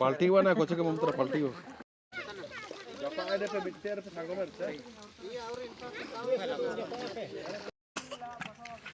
पलटी हुआ ना कुछ के मुंह तरफ पलटी हो जब आए पे मिट्टी पे भागो मत